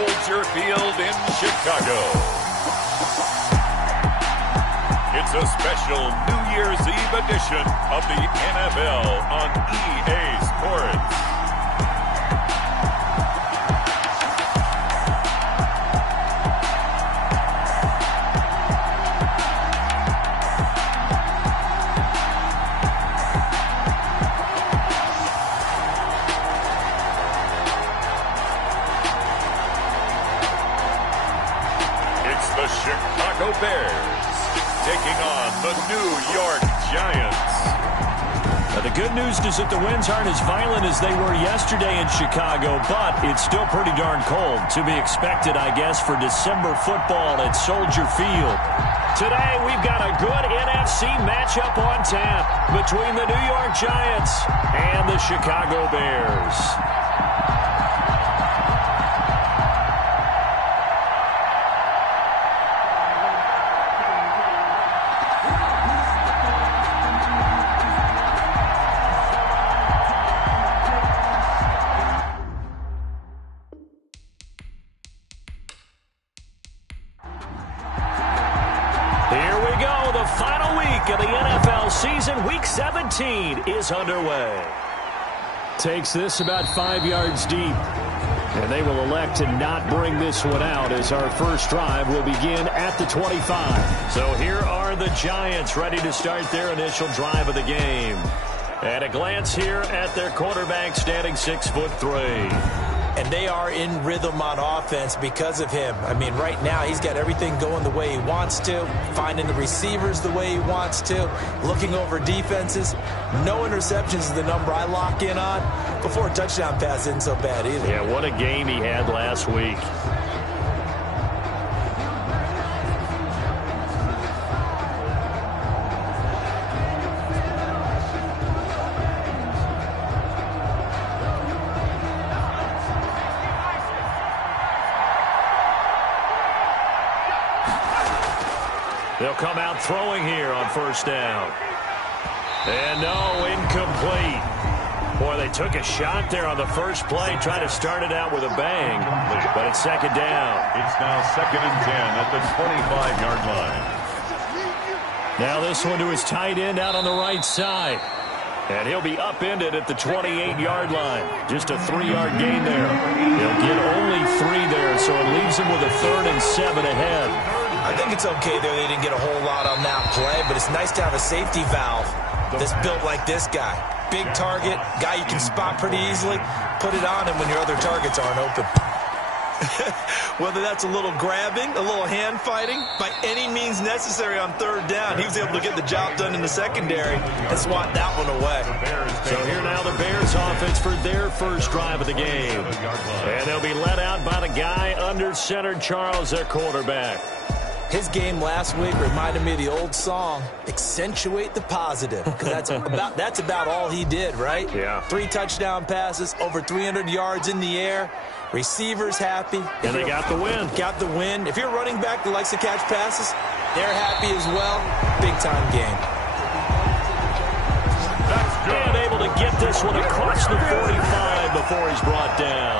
Soldier Field in Chicago. It's a special New Year's Eve edition of the NFL on EA Sports. The Chicago Bears taking on the New York Giants. Now, the good news is that the winds aren't as violent as they were yesterday in Chicago, but it's still pretty darn cold. To be expected, I guess, for December football at Soldier Field. Today, we've got a good NFC matchup on tap between the New York Giants and the Chicago Bears. The final week of the NFL season, Week 17, is underway. Takes this about 5 yards deep. And they will elect to not bring this one out as our first drive will begin at the 25. So here are the Giants ready to start their initial drive of the game. At a glance here at their quarterback standing 6'3". And they are in rhythm on offense because of him. I mean, right now, he's got everything going the way he wants to, finding the receivers the way he wants to, looking over defenses. No interceptions is the number I lock in on. Before a touchdown pass isn't so bad either. Yeah, what a game he had last week. They'll come out throwing here on first down. And no, incomplete. Boy, they took a shot there on the first play, trying to start it out with a bang. But it's second down. It's now 2nd and 10 at the 25-yard line. Now this one to his tight end out on the right side. And he'll be upended at the 28-yard line. Just a 3-yard gain there. He'll get only 3 there, so it leaves him with a 3rd and 7 ahead. I think it's okay there. They didn't get a whole lot on that play, but it's nice to have a safety valve that's built like this guy. Big target, guy you can spot pretty easily. Put it on him when your other targets aren't open. Whether that's a little grabbing, a little hand fighting, by any means necessary on 3rd down, he was able to get the job done in the secondary and swat that one away. So here now the Bears offense for their first drive of the game. And they'll be led out by the guy under center, Charles, their quarterback. His game last week reminded me of the old song, Accentuate the Positive, because that's about all he did, right? Yeah. 3 touchdown passes, over 300 yards in the air, receivers happy. And they got the win. Got the win. If you're a running back that likes to catch passes, they're happy as well. Big-time game. And able to get this one across the 45 before he's brought down.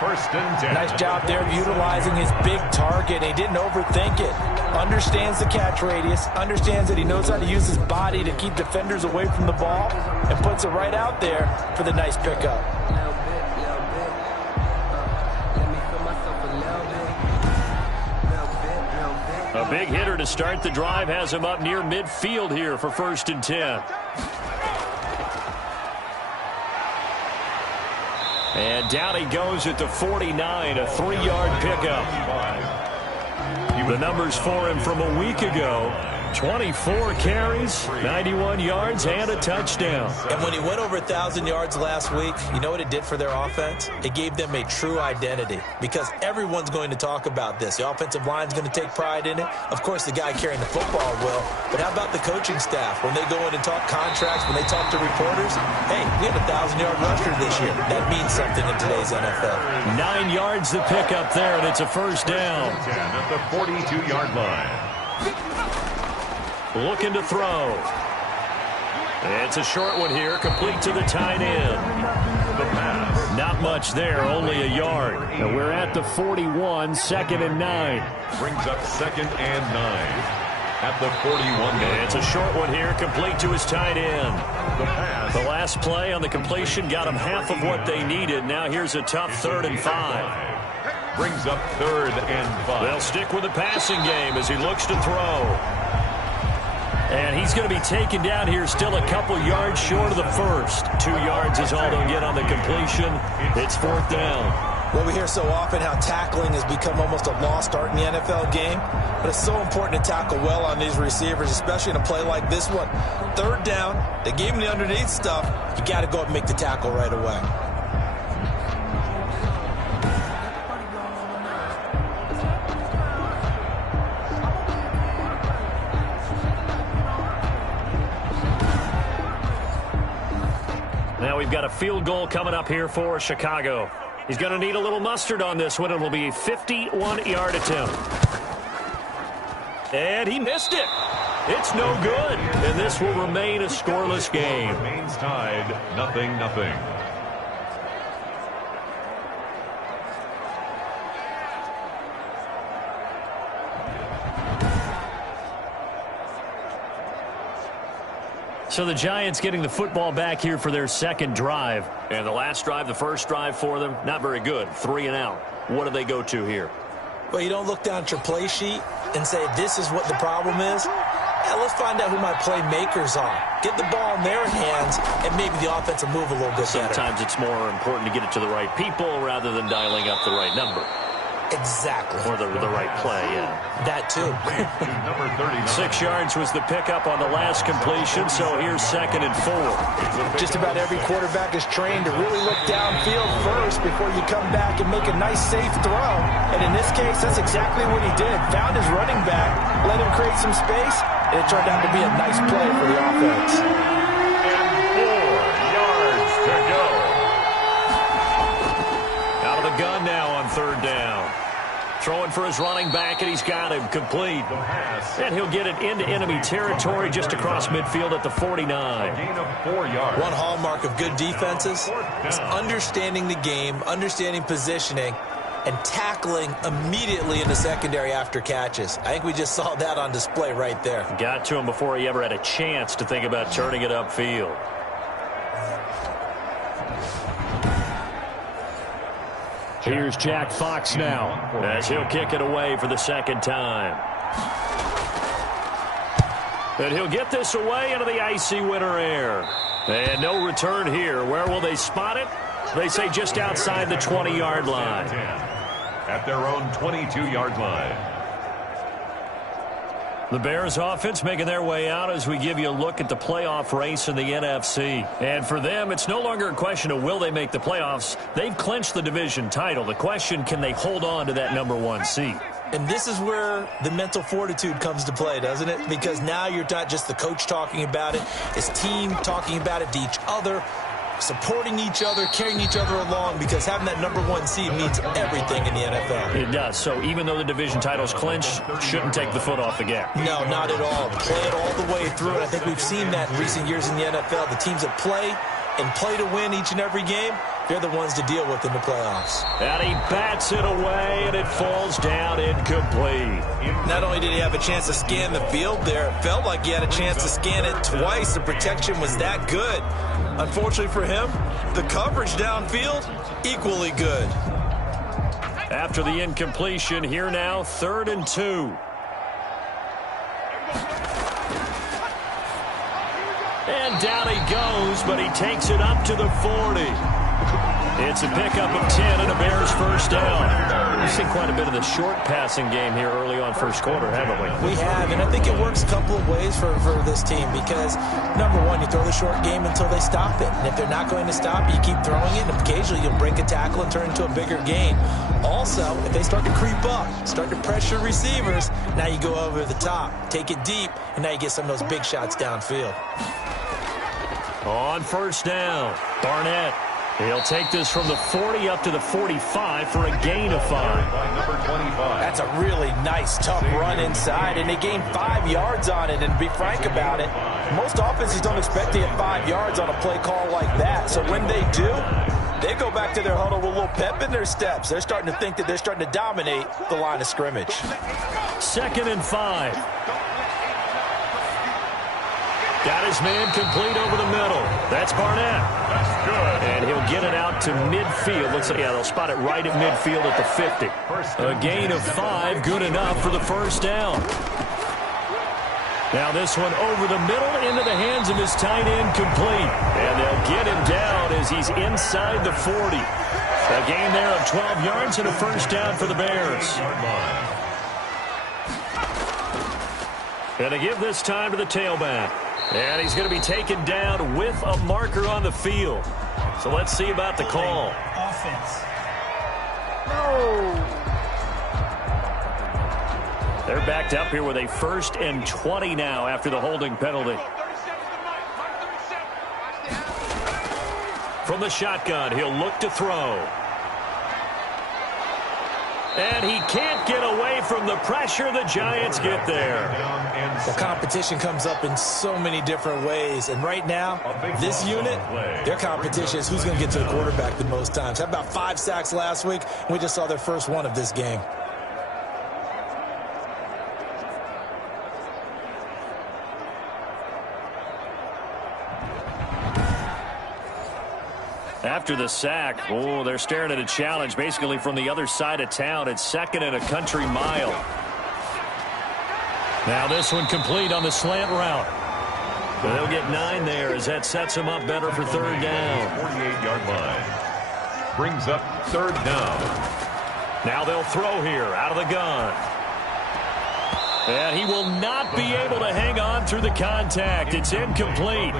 1st and 10. Nice job there utilizing his big target. He didn't overthink it. Understands the catch radius. Understands that he knows how to use his body to keep defenders away from the ball. And puts it right out there for the nice pickup. A big hitter to start the drive has him up near midfield here for 1st and 10. And down he goes at the 49, a 3-yard pickup. The numbers for him from a week ago, 24 carries, 91 yards, and a touchdown. And when he went over 1,000 yards last week, you know what it did for their offense? It gave them a true identity because everyone's going to talk about this. The offensive line's going to take pride in it. Of course, the guy carrying the football will. But how about the coaching staff? When they go in and talk contracts, when they talk to reporters, hey, we have a 1,000-yard rusher this year. That means something in today's NFL. 9 yards the pickup there, and it's a first down. At the 42-yard line. Looking to throw. It's a short one here, complete to the tight end. The pass. Not much there, only a yard. And we're at the 41, 2nd and 9. Brings up 2nd and 9. At the 41. It's a short one here, complete to his tight end. The pass. The last play on the completion got him half of what they needed. Now here's a tough 3rd and 5. Brings up 3rd and 5. They'll stick with the passing game as he looks to throw. And he's going to be taken down here still a couple yards short of the first. 2 yards is all they'll get on the completion. It's 4th down. Well, we hear so often how tackling has become almost a lost art in the NFL game. But it's so important to tackle well on these receivers, especially in a play like this one. 3rd down, they gave him the underneath stuff. You got to go up and make the tackle right away. Now we've got a field goal coming up here for Chicago. He's going to need a little mustard on this one. It will be a 51-yard attempt. And he missed it. It's no good. And this will remain a scoreless game. Remains tied, 0-0. So the Giants getting the football back here for their 2nd drive. And the last drive, the first drive for them, not very good. 3 and out. What do they go to here? Well, you don't look down at your play sheet and say, this is what the problem is. Yeah, let's find out who my playmakers are. Get the ball in their hands, and maybe the offense will move a little bit better. Sometimes it's more important to get it to the right people rather than dialing up the right number. Exactly. Or the right play, yeah. That too. Number 39. 6 yards was the pickup on the last completion, so here's 2nd and 4. Just about every quarterback is trained to really look downfield first before you come back and make a nice, safe throw. And in this case, that's exactly what he did. Found his running back, let him create some space, and it turned out to be a nice play for the offense. And 4 yards to go. Out of the gun now on 3rd down. Throwing for his running back, and he's got him complete. And he'll get it into enemy territory just across midfield at the 49. Gain of 4 yards. One hallmark of good defenses is understanding the game, understanding positioning, and tackling immediately in the secondary after catches. I think we just saw that on display right there. Got to him before he ever had a chance to think about turning it upfield. Here's Jack Fox now as he'll kick it away for the 2nd time. And he'll get this away into the icy winter air. And no return here. Where will they spot it? They say just outside the 20-yard line. At their own 22-yard line. The Bears offense making their way out as we give you a look at the playoff race in the NFC. And for them, it's no longer a question of will they make the playoffs. They've clinched the division title. The question, can they hold on to that #1 seed? And this is where the mental fortitude comes to play, doesn't it? Because now you're not just the coach talking about it, it's team talking about it to each other, supporting each other, carrying each other along, because having that #1 seed means everything in the NFL. It does. So even though the division title's clinched, shouldn't take the foot off the gas. No, not at all. Play it all the way through, and I think we've seen that in recent years in the NFL. The teams that play and play to win each and every game, they're the ones to deal with in the playoffs. And he bats it away, and it falls down incomplete. Not only did he have a chance to scan the field there, it felt like he had a chance to scan it twice. The protection was that good. Unfortunately for him, the coverage downfield, equally good. After the incompletion, here now, 3rd and 2. And down he goes, but he takes it up to the 40. It's a pickup of 10 and a Bears first down. We've seen quite a bit of the short passing game here early on first quarter, haven't we? We have, and I think it works a couple of ways for this team because, #1, you throw the short game until they stop it. And if they're not going to stop it, you keep throwing it, and occasionally you'll break a tackle and turn it into a bigger gain. Also, if they start to creep up, start to pressure receivers, now you go over the top, take it deep, and now you get some of those big shots downfield. On first down, Barnett. He'll take this from the 40 up to the 45 for a gain of 5. That's a really nice, tough run inside, and they gained 5 yards on it. And to be frank about it, most offenses don't expect to get 5 yards on a play call like that. So when they do, They go back to their huddle with a little pep in their steps. They're starting to think that they're starting to dominate the line of scrimmage. 2nd and 5. Got his man complete over the middle. That's Barnett. That's good. And he'll get it out to midfield. Looks like, yeah, they'll spot it right at midfield at the 50. A gain of 5, good enough for the first down. Now this one over the middle into the hands of his tight end, complete. And they'll get him down as he's inside the 40. A gain there of 12 yards and a first down for the Bears. And they give this time to the tailback. And he's going to be taken down with a marker on the field. So let's see about the call. Offense. They're backed up here with a 1st and 20 now after the holding penalty. From the shotgun, he'll look to throw. And he can't get away from the pressure. The Giants get there. Well, competition comes up in so many different ways. And right now, this unit, their competition is who's going to get to the quarterback the most times. Had about 5 sacks last week. We just saw their first one of this game. After the sack, they're staring at a challenge basically from the other side of town. It's 2nd and a country mile. Now this one complete on the slant route. But they'll get 9 there as that sets them up better for 3rd down. 48-yard line. Brings up 3rd down. Now they'll throw here out of the gun. And he will not be able to hang on through the contact. It's incomplete.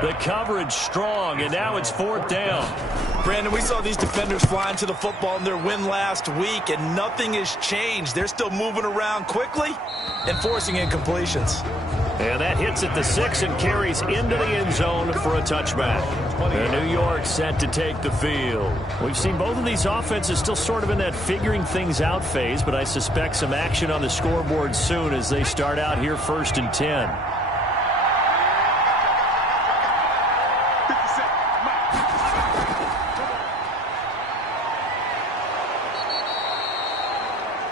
The coverage strong, and now it's 4th down. Brandon, we saw these defenders flying to the football in their win last week, and nothing has changed. They're still moving around quickly and forcing incompletions. And that hits at the 6 and carries into the end zone for a touchback. And New York set to take the field. We've seen both of these offenses still sort of in that figuring things out phase, but I suspect some action on the scoreboard soon as they start out here 1st and 10.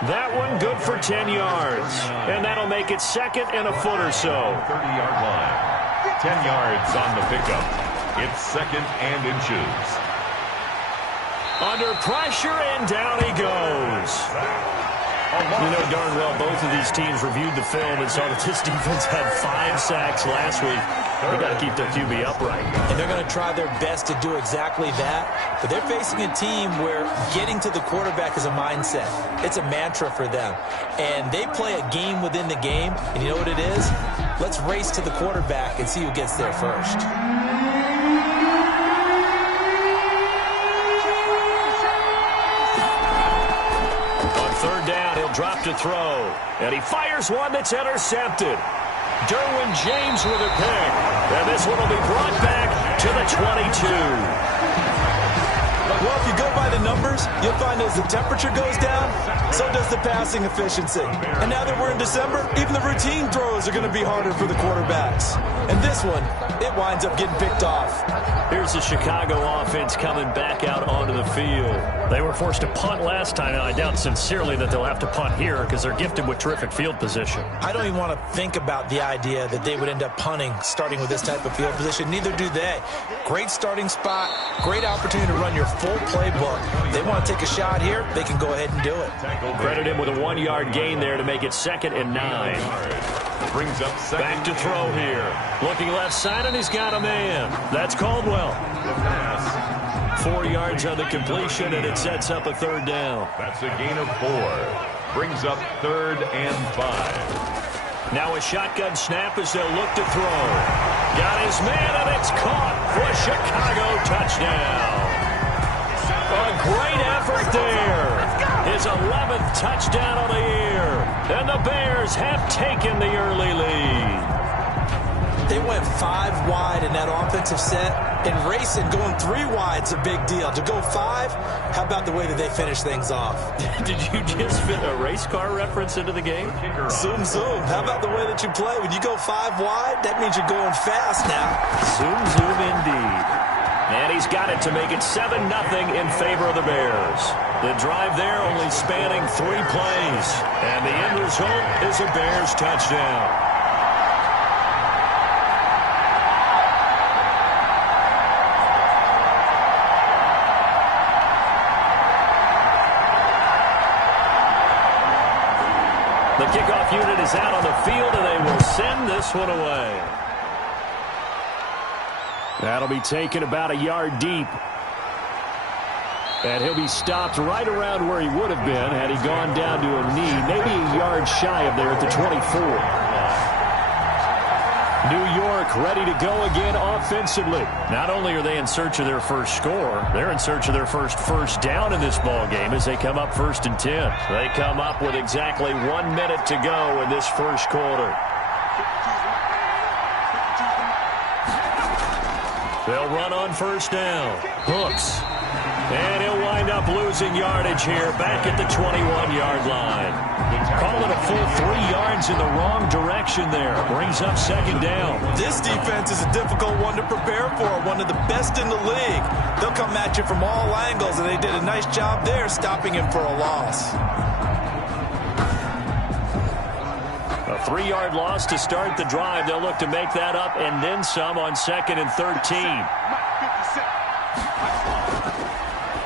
That one good for 10 yards. And that'll make it 2nd and a foot or so. 30-yard line. 10 yards on the pickup. It's 2nd and inches. Under pressure, and down he goes. You know darn well both of these teams reviewed the film and saw that this defense had 5 sacks last week. They've got to keep their QB upright. And they're going to try their best to do exactly that. But they're facing a team where getting to the quarterback is a mindset. It's a mantra for them. And they play a game within the game. And you know what it is? Let's race to the quarterback and see who gets there first. On 3rd down, he'll drop to throw. And he fires one that's intercepted. Derwin James with a pick. And this one will be brought back to the 22. Well, if you go by the numbers, you'll find as the temperature goes down, so does the passing efficiency. And now that we're in December, even the routine throws are going to be harder for the quarterbacks. And this one, it winds up getting picked off. Here's the Chicago offense coming back out onto the field. They were forced to punt last time, and I doubt sincerely that they'll have to punt here because they're gifted with terrific field position. I don't even want to think about the idea that they would end up punting starting with this type of field position. Neither do they. Great starting spot, great opportunity to run your full playbook. They want to take a shot here, they can go ahead and do it. Credit him with a 1-yard gain there to make it 2nd and 9. Brings up 2nd. Back to throw here. Looking left side, and he's got a man. That's Caldwell. The pass. 4 yards on the completion, and it sets up a 3rd down. That's a gain of 4. Brings up 3rd and 5. Now a shotgun snap as they'll look to throw. Got his man, and it's caught for a Chicago touchdown. A great effort there. His 11th touchdown of the year. And the Bears have taken the early lead. They went 5 wide in that offensive set. And racing, going 3 wide's a big deal. To go 5, how about the way that they finish things off? Did you just fit a race car reference into the game? Zoom, zoom. How about the way that you play? When you go 5 wide, that means you're going fast now. Zoom, zoom indeed. And he's got it to make it 7-0 in favor of the Bears. The drive there only spanning 3 plays. And the end result is a Bears touchdown. The kickoff unit is out on the field, and they will send this one away. That'll be taken about a yard deep. And he'll be stopped right around where he would have been had he gone down to a knee, maybe a yard shy of there at the 24. New York ready to go again offensively. Not only are they in search of their first score, they're in search of their first down in this ball game as they come up 1st and 10. They come up with exactly 1 minute to go in this first quarter. They'll run on 1st down. Hooks. And he'll wind up losing yardage here back at the 21-yard line. Call it a full 3 yards in the wrong direction there. Brings up 2nd down. This defense is a difficult one to prepare for, one of the best in the league. They'll come at you from all angles, and they did a nice job there stopping him for a loss. A 3-yard loss to start the drive. They'll look to make that up and then some on 2nd and 13.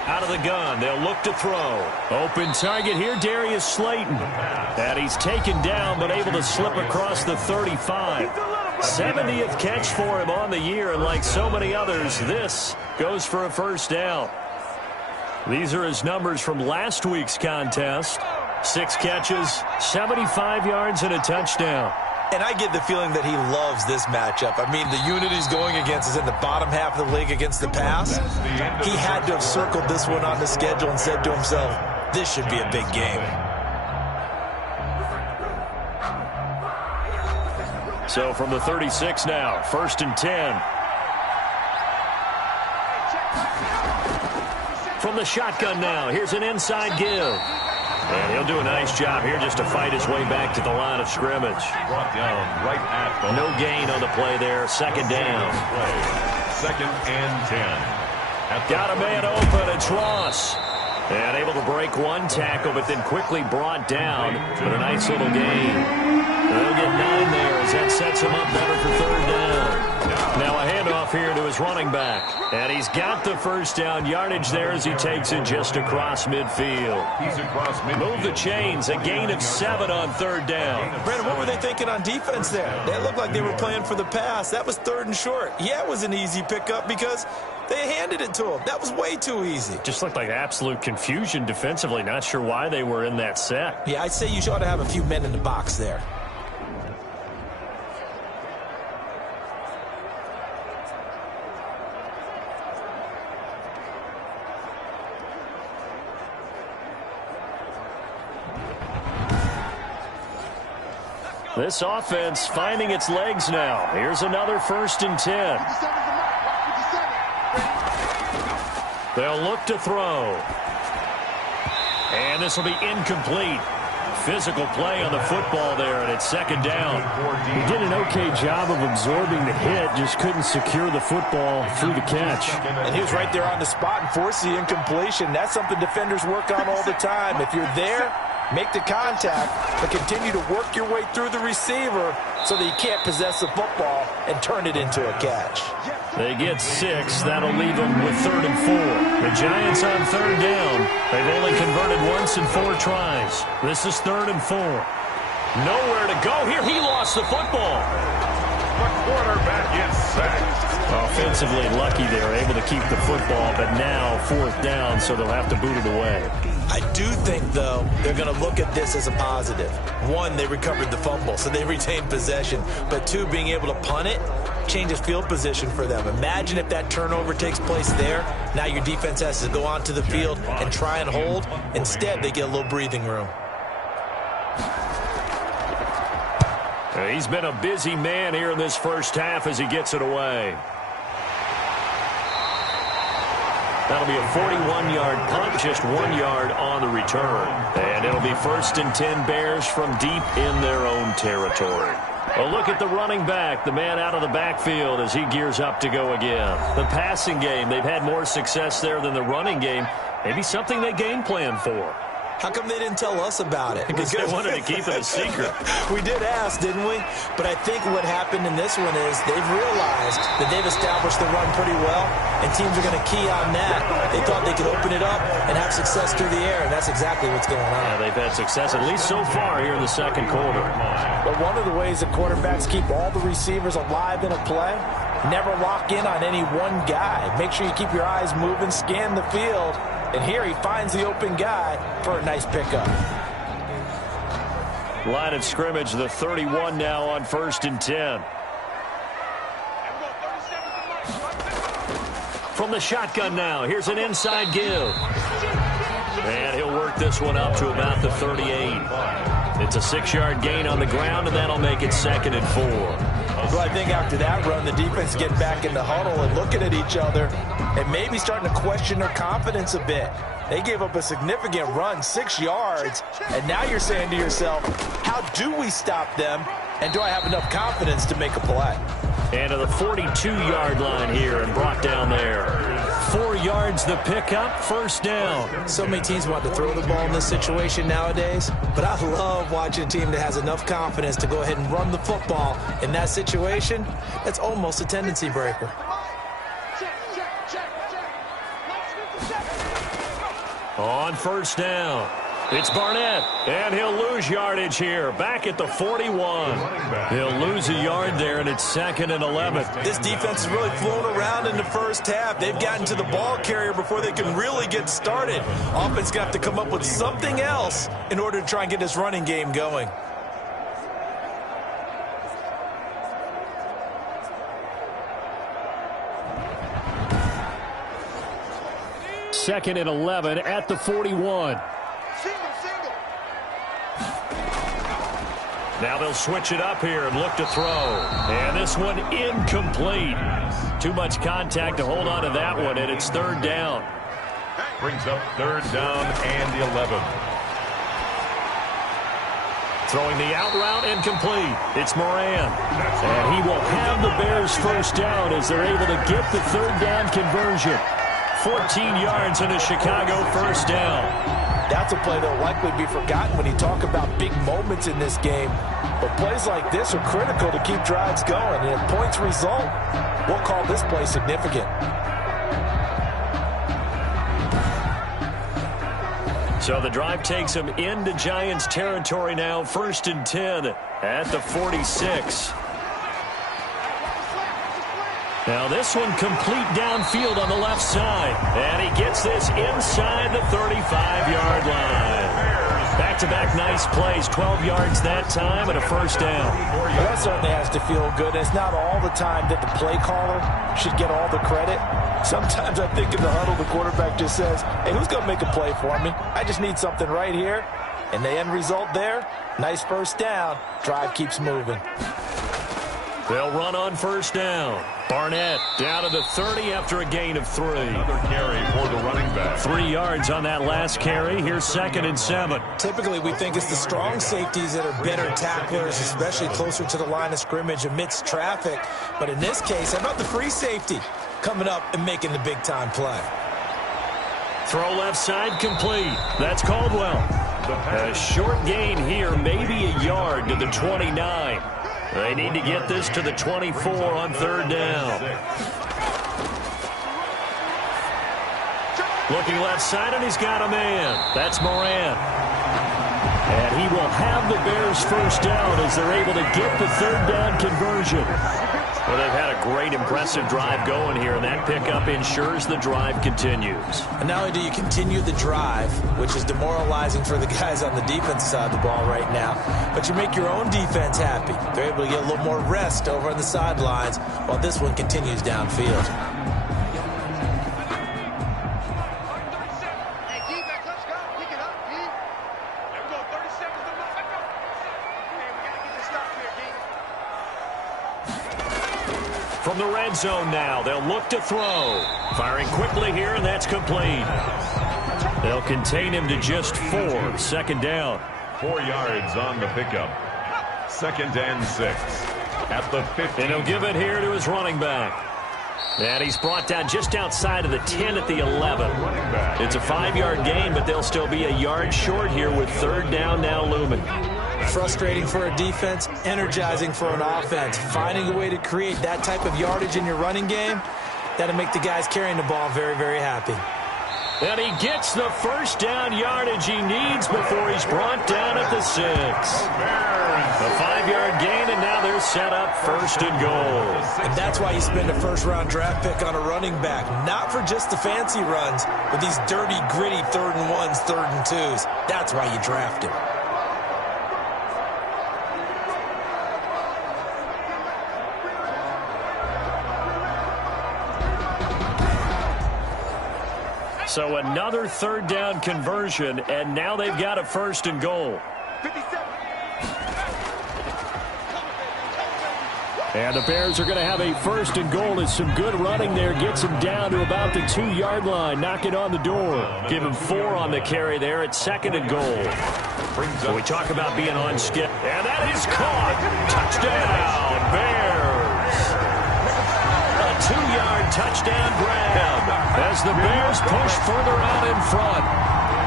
Out of the gun, they'll look to throw. Open target here, Darius Slayton. And he's taken down, but able to slip across the 35. 70th catch for him on the year, and like so many others, this goes for a 1st down. These are his numbers from last week's contest. 6 catches, 75 yards, and a touchdown. And I get the feeling that he loves this matchup. I mean, the unit he's going against is in the bottom half of the league against the pass. He had to have circled this one on the schedule and said to himself, this should be a big game. So from the 36 now, 1st and 10. From the shotgun now, here's an inside give. And he'll do a nice job here just to fight his way back to the line of scrimmage. Brought down right at the no gain on the play there. 2nd down. 2nd and 10. Got a man open. It's Ross. And able to break 1 tackle, but then quickly brought down. But a nice little gain. They'll get 9 there as that sets him up better for 3rd down. Now a handoff here to his running back. And he's got the 1st down yardage there as he takes it just across midfield. He's across midfield. Move the chains. A gain of 7 on 3rd down. Brandon, what were they thinking on defense there? They looked like they were playing for the pass. That was 3rd and short. Yeah, it was an easy pickup because they handed it to him. That was way too easy. Just looked like absolute confusion defensively. Not sure why they were in that set. Yeah, I'd say you ought to have a few men in the box there. This offense finding its legs now. Here's another 1st and 10. They'll look to throw. And this will be incomplete. Physical play on the football there, and it's 2nd down. He did an okay job of absorbing the hit, just couldn't secure the football through the catch. And he was right there on the spot and forced the incompletion. That's something defenders work on all the time. If you're there, make the contact, but continue to work your way through the receiver so that you can't possess the football and turn it into a catch. They get 6. That'll leave them with 3rd and 4. The Giants on 3rd down. They've only converted once in 4 tries. This is 3rd and 4. Nowhere to go here. He lost the football. The quarterback is sacked. Offensively lucky they were able to keep the football, but now 4th down, so they'll have to boot it away. I do think, though, they're going to look at this as a positive. 1, they recovered the fumble, so they retained possession. But 2, being able to punt it changes field position for them. Imagine if that turnover takes place there. Now your defense has to go onto the field and try and hold. Instead, they get a little breathing room. He's been a busy man here in this first half as he gets it away. That'll be a 41-yard punt, just 1 yard on the return. And it'll be 1st and 10 Bears from deep in their own territory. A look at the running back, the man out of the backfield as he gears up to go again. The passing game, they've had more success there than the running game. Maybe something they game plan for. How come they didn't tell us about it? Because they wanted to keep it a secret. We did ask, didn't we? But I think what happened in this one is they've realized that they've established the run pretty well, and teams are going to key on that. They thought they could open it up and have success through the air, and that's exactly what's going on. Yeah, they've had success, at least so far here in the second quarter. But one of the ways that quarterbacks keep all the receivers alive in a play, never lock in on any one guy. Make sure you keep your eyes moving, scan the field. And here he finds the open guy for a nice pickup. Line of scrimmage, the 31 now on 1st and 10. From the shotgun now, here's an inside give. And he'll work this one up to about the 38. It's a 6-yard gain on the ground, and that'll make it 2nd and 4. Well, I think after that run, the defense get back in the huddle and looking at each other and maybe starting to question their confidence a bit. They gave up a significant run, 6 yards, and now you're saying to yourself, how do we stop them, and do I have enough confidence to make a play? And to the 42-yard line here and brought down there. 4 yards the pickup, 1st down. So many teams want to throw the ball in this situation nowadays, but I love watching a team that has enough confidence to go ahead and run the football in that situation. That's almost a tendency breaker. On 1st down, it's Barnett, and he'll lose yardage here, back at the 41. He'll lose a yard there, and it's 2nd and 11. This defense has really flown around in the first half. They've gotten to the ball carrier before they can really get started. Offense got to come up with something else in order to try and get this running game going. Second and 11 at the 41. Now they'll switch it up here and look to throw. And this one incomplete. Too much contact to hold on to that one, and it's 3rd down. Brings up 3rd down and 11. Throwing the out route incomplete. It's Moran. And he will have the Bears 1st down as they're able to get the 3rd down conversion. 14 yards in a Chicago 1st down. That's a play that will likely be forgotten when you talk about big moments in this game. But plays like this are critical to keep drives going. And if points result, we'll call this play significant. So the drive takes them into Giants territory now. 1st and 10 at the 46. Now this one complete downfield on the left side. And he gets this inside the 35-yard line. Back-to-back nice plays, 12 yards that time and a 1st down. Well, that certainly has to feel good. It's not all the time that the play caller should get all the credit. Sometimes I think in the huddle the quarterback just says, hey, who's going to make a play for me? I just need something right here. And the end result there, nice 1st down. Drive keeps moving. They'll run on 1st down. Barnett down to the 30 after a gain of 3. Another carry for the running back. 3 yards on that last carry. Here's 2nd and 7. Typically, we think it's the strong safeties that are better tacklers, especially closer to the line of scrimmage amidst traffic. But in this case, how about the free safety coming up and making the big-time play? Throw left side complete. That's Caldwell. A short gain here, maybe a yard to the 29. They need to get this to the 24 on 3rd down. Looking left side, and he's got a man. That's Moran. And he will have the Bears 1st down as they're able to get the 3rd down conversion. Well, they've had a great, impressive drive going here, and that pickup ensures the drive continues. And not only do you continue the drive, which is demoralizing for the guys on the defense side of the ball right now, but you make your own defense happy. They're able to get a little more rest over on the sidelines while this one continues downfield. from the red zone now. They'll look to throw. Firing quickly here, and that's complete. They'll contain him to just 4. Second down. 4 yards on the pickup. 2nd and 6 at the 50. And he'll give it here to his running back. And he's brought down just outside of the 10 at the 11. It's a 5-yard gain, but they'll still be a yard short here with 3rd down now looming. Frustrating for a defense, energizing for an offense. Finding a way to create that type of yardage in your running game, that'll make the guys carrying the ball very, very happy. And he gets the 1st down yardage he needs before he's brought down at the 6. A 5-yard gain, and now they're set up 1st and goal. And that's why you spend a 1st-round draft pick on a running back. Not for just the fancy runs, but these dirty, gritty 3rd and 1s, 3rd and 2s. That's why you draft him. So another 3rd down conversion, and now they've got a 1st and goal. And the Bears are going to have a 1st and goal as some good running there gets him down to about the 2-yard line. Knock it on the door. Give him 4 on the carry there at 2nd and goal. So we talk about being on skip. And that is caught. Touchdown, Bears. A 2-yard touchdown grab as the Bears push further out in front.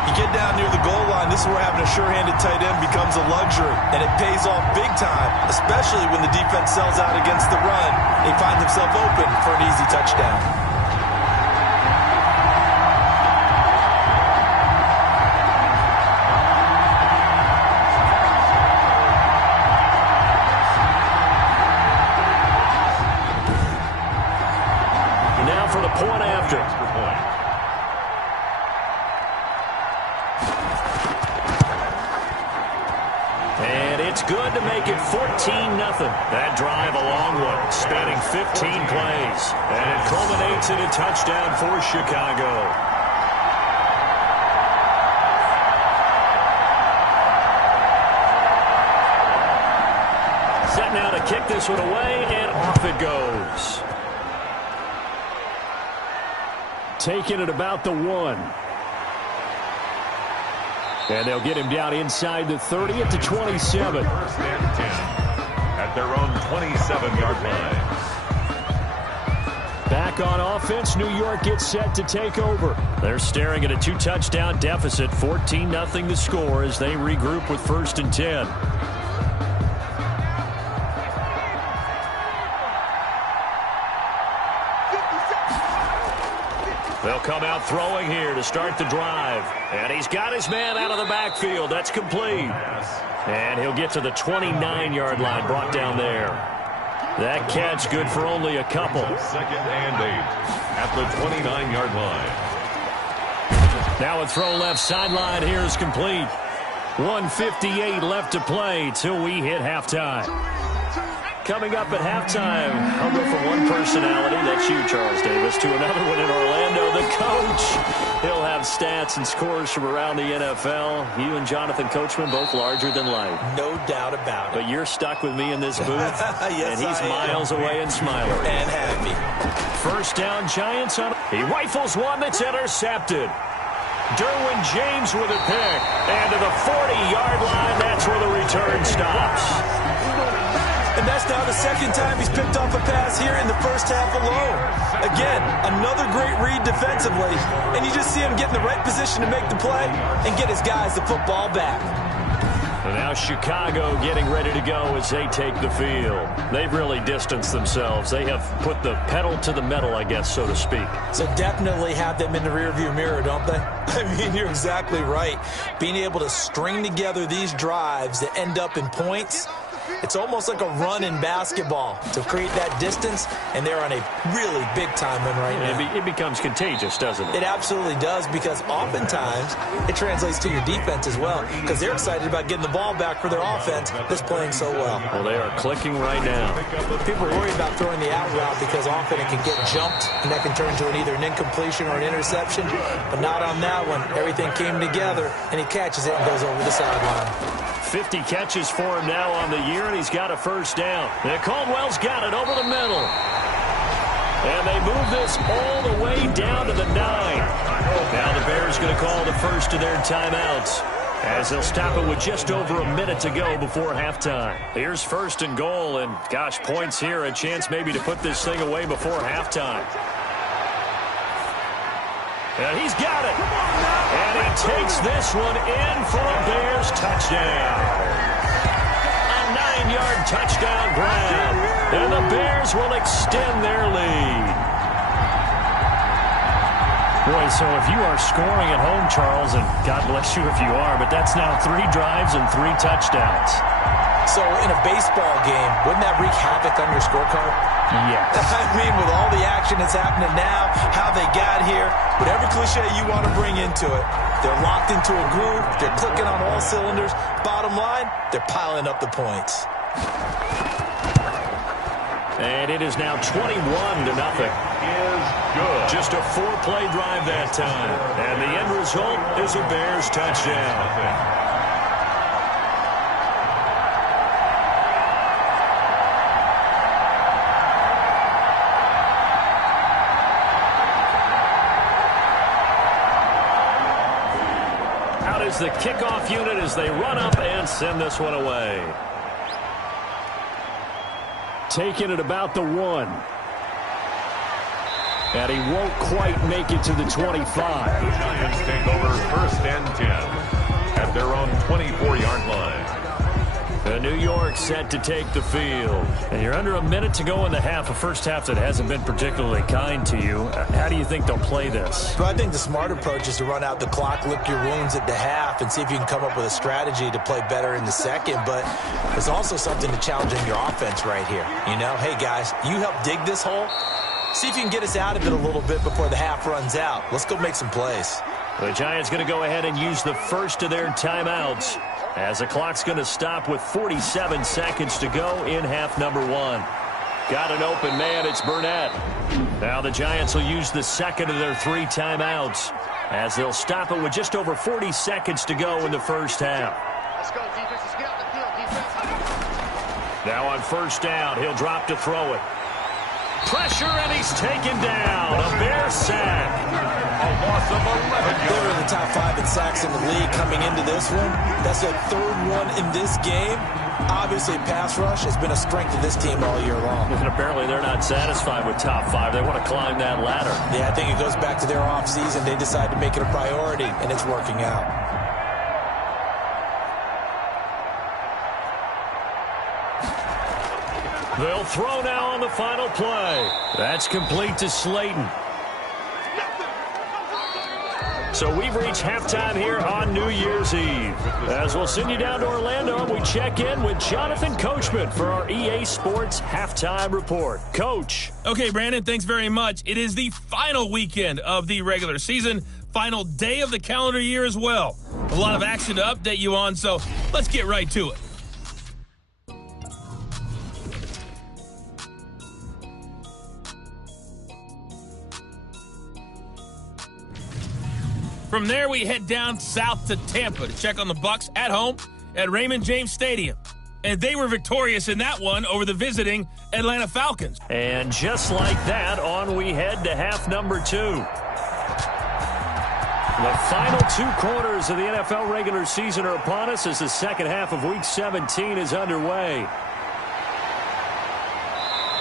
You get down near the goal line, this is where having a sure-handed tight end becomes a luxury, and it pays off big time, especially when the defense sells out against the run. They find themselves open for an easy touchdown. Now for the point after. And it's good to make it 14-0. That drive a long one, spanning 15 plays. And it culminates in a touchdown for Chicago. Set now to kick this one away, and off it goes. Taking it about the 1. And they'll get him down inside the 30 at the 27. 1st and 10 at their own 27-yard line. Back on offense, New York gets set to take over. They're staring at a 2-touchdown deficit, 14-0 the score as they regroup with 1st and 10. They'll come out throwing here to start the drive. And he's got his man out of the backfield. That's complete. And he'll get to the 29-yard line, brought down there. That catch good for only a couple. 2nd and 8 at the 29-yard line. Now a throw left sideline here is complete. 1:58 left to play till we hit halftime. Coming up at halftime, I'll go from one personality, that's you, Charles Davis, to another one in Orlando, the coach. He'll have stats and scores from around the NFL. You and Jonathan Coachman, both larger than life. No doubt about it. But you're stuck with me in this booth, yes, and he's miles away and smiling. And happy. 1st down, Giants on. He rifles one that's intercepted. Derwin James with a pick. And to the 40-yard line, that's where the return stops. And that's now the 2nd time he's picked off a pass here in the 1st half alone. Again, another great read defensively. And you just see him get in the right position to make the play and get his guys the football back. And now Chicago getting ready to go as they take the field. They've really distanced themselves. They have put the pedal to the metal, I guess, so to speak. So definitely have them in the rearview mirror, don't they? I mean, you're exactly right. Being able to string together these drives that end up in points, it's almost like a run in basketball to create that distance, and they're on a really big-time run right now. It becomes contagious, doesn't it? It absolutely does, because oftentimes it translates to your defense as well, because they're excited about getting the ball back for their offense that's playing so well. Well, they are clicking right now. People worry about throwing the out route because often it can get jumped, and that can turn into either an incompletion or an interception, but not on that one. Everything came together, and he catches it and goes over the sideline. 50 catches for him now on the year, and he's got a 1st down. And Caldwell's got it over the middle. And they move this all the way down to the 9. Now the Bears going to call the first of their timeouts, as they'll stop it with just over a minute to go before halftime. Here's first and goal, and gosh, points here, a chance maybe to put this thing away before halftime. And he's got it. And he takes this one in for a Bears touchdown. A 9-yard touchdown grab. And the Bears will extend their lead. Boy, so if you are scoring at home, Charles, and God bless you if you are, but that's now 3 drives and 3 touchdowns. So in a baseball game, wouldn't that wreak havoc on your scorecard? Yes. I mean, with all the action that's happening now, how they got here, whatever cliche you want to bring into it, they're locked into a groove, they're clicking on all cylinders. Bottom line, they're piling up the points. And it is now 21-0. Just a 4-play drive that time. And the end result is a Bears touchdown. Out is the kickoff unit as they run up and send this one away. Taking it about the 1. And he won't quite make it to the 25. The Giants take over first and 10 at their own 24-yard line. The New York set to take the field. And you're under a minute to go in the half, a first half that hasn't been particularly kind to you. How do you think they'll play this? Well, I think the smart approach is to run out the clock, lick your wounds at the half, and see if you can come up with a strategy to play better in the second. But there's also something to challenge in your offense right here. You know, hey, guys, you help dig this hole. See if you can get us out of it a little bit before the half runs out. Let's go make some plays. The Giants going to go ahead and use the first of their timeouts, as the clock's going to stop with 47 seconds to go in half number 1. Got an open man, it's Burnett. Now the Giants will use the second of their 3 timeouts, as they'll stop it with just over 40 seconds to go in the first half. Let's go, defense. Let's get out the field, defense. Now on first down, he'll drop to throw it. Pressure, and he's taken down. A Bears sack. A loss of 11 They were yards. in the top 5 in sacks in the league coming into this one. That's their 3rd one in this game. Obviously, pass rush has been a strength of this team all year long. And apparently they're not satisfied with top 5. They want to climb that ladder. Yeah, I think it goes back to their offseason. They decided to make it a priority, and it's working out. They'll throw now on the final play. That's complete to Slayton. So we've reached halftime here on New Year's Eve. As we'll send you down to Orlando, we check in with Jonathan Coachman for our EA Sports Halftime Report. Coach. Okay, Brandon, thanks very much. It is the final weekend of the regular season, final day of the calendar year as well. A lot of action to update you on, so let's get right to it. From there, we head down south to Tampa to check on the Bucs at home at Raymond James Stadium. And they were victorious in that one over the visiting Atlanta Falcons. And just like that, on we head to half number 2. The final 2 quarters of the NFL regular season are upon us as the second half of Week 17 is underway.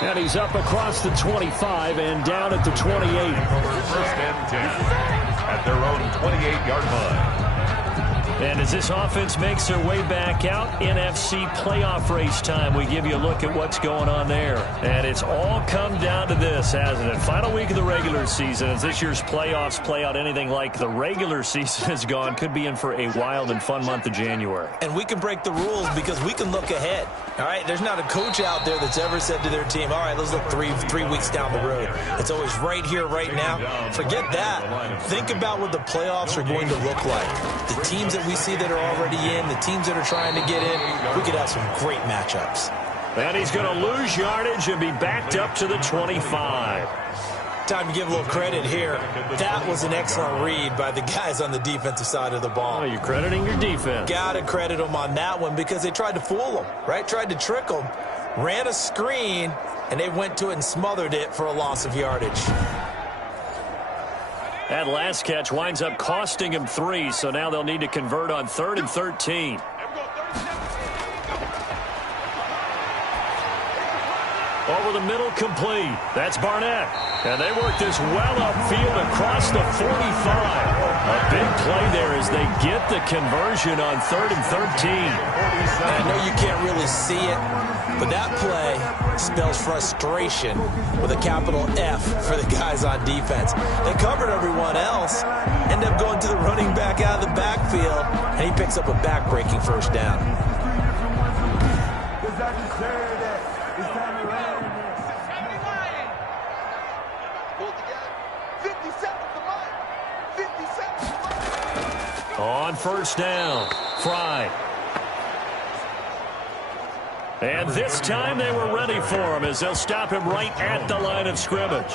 And he's up across the 25 and down at the 28. First and 10 at their own 28-yard line. And as this offense makes their way back out, NFC playoff race time, we give you a look at what's going on there. And it's all come down to this, hasn't it? Final week of the regular season, as this year's playoffs play out anything like the regular season has gone, could be in for a wild and fun month of January. And we can break the rules because we can look ahead. All right, there's not a coach out there that's ever said to their team, all right, let's look three weeks down the road. It's always right here, right now. Forget that. Think about what the playoffs are going to look like. The teams that we see that are already in, the teams that are trying to get in, we could have some great matchups. And he's going to lose yardage and be backed up to the 25. Time to give a little credit here. That was an excellent read by the guys on the defensive side of the ball. Oh, you're crediting your defense. Got to credit them on that one because they tried to fool them, right? Tried to trick them, ran a screen, and they went to it and smothered it for a loss of yardage. That last catch winds up costing him 3, so now they'll need to convert on 3rd and 13. Over the middle, complete. That's Barnett. And they work this well upfield across the 45. A big play there as they get the conversion on 3rd and 13. I know you can't really see it, but that play spells frustration with a capital F for the guys on defense. They covered everyone else, end up going to the running back out of the backfield, and he picks up a back-breaking first down. On first down, Fry. And this time they were ready for him as they'll stop him right at the line of scrimmage.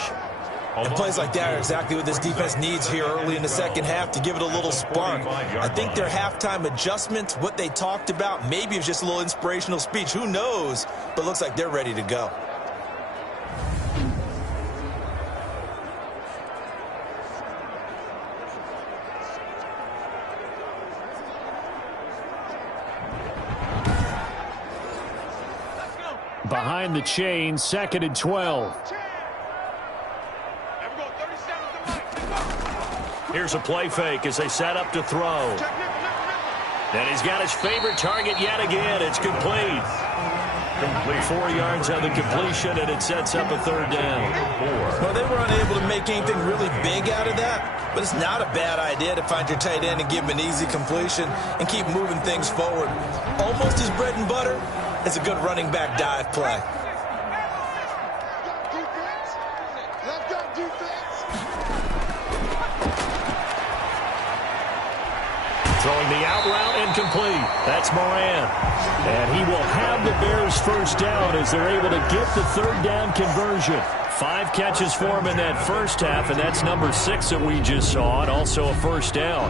And plays like that are exactly what this defense needs here early in the second half to give it a little spark. I think their halftime adjustments, what they talked about, maybe it was just a little inspirational speech. Who knows? But it looks like they're ready to go. Behind the chain, 2nd and 12. Here's a play fake as they set up to throw. And he's got his favorite target yet again. It's complete. 4 yards on the completion, and it sets up a 3rd down. Well, they were unable to make anything really big out of that, but it's not a bad idea to find your tight end and give him an easy completion and keep moving things forward. Almost his bread and butter. It's a good running back dive play. Throwing the out route incomplete. That's Moran. And he will have the Bears first down as they're able to get the 3rd down conversion. 5 catches for him in that first half, and that's number 6 that we just saw, and also a first down.